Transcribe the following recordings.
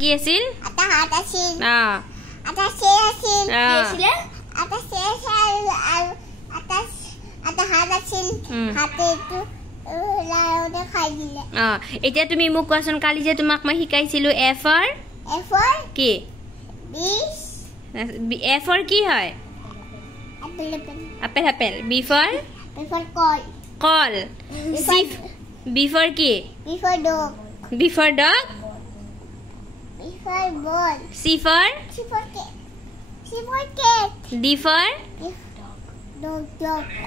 কি আছিল এটা হাত আছিল এটা সে আছিল কি আছিল এটা সে আৰু এটা হাত আছিল হাতেটো লাউতে খাই দিলে এতিয়া তুমি মোক কোৱাচোন কালি যে তোমাক মই শিকাইছিলো এ ফৰ কি এ ফৰ কি হয় আপেল আপেল বি ফৰ কল বি ফৰ কি B for dog C for cat. D for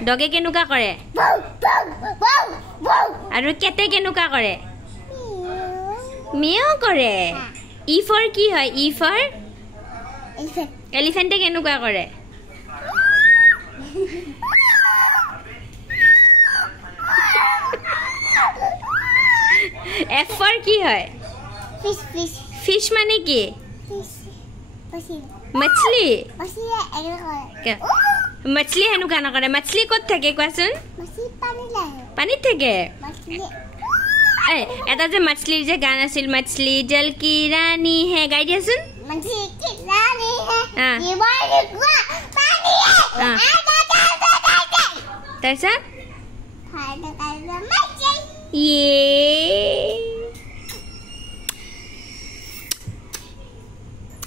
dog kenuka kore aru kete kenuka kore meow kore E for ki hoy E for elephant kenuka kore F for ki hoy fish माने की मछली मछली हेनु गाना करे मछली कोत থাকে কোৱাচোন পানী থাকে এ এটা যে মছলিৰ যে গান আছিল মছলি জল কি রানী হে গাই দিয়াচোন मछली की रानी है ये बार गुआ पानी है তাৰছত खाना खाना मछली ये